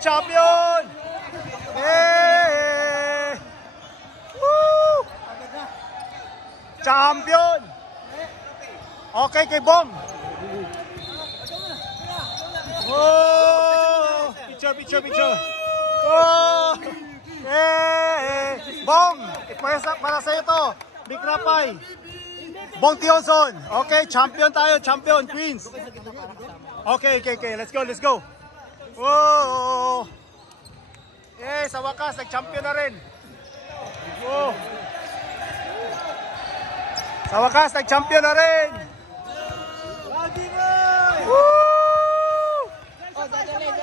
champion! Hey! Woo! Champion! Okay kay Bong. Oh! Picture. Oh! Hey! Bong! Para sa ito. Big Rapay. Bong Tionson. Okay, champion tayo. Champion, Queens. Okay. Let's go. Whoa! Eh, sa wakas, nag-champion na rin. Whoa! Sa wakas, nag-champion na rin. Woo!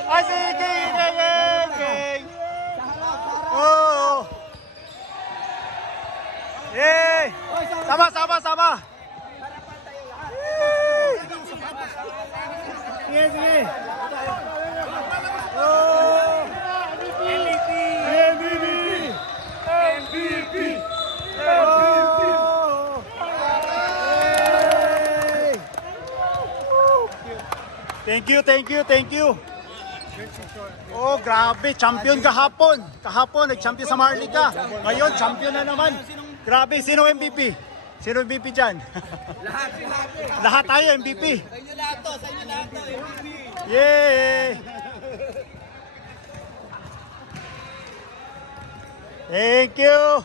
Ay, sige! Whoa! Yay! Sama! Sige! Oh! MVP! Oh! Thank you. Oh, grabe, champion kahapon. Kahapon nag-champion sa Marlica. Ngayon champion na naman. Grabe, sino MVP? Sino MVP dyan? Lahat tayo MVP. Sa inyo lahat to, MVP. Yay! Thank you.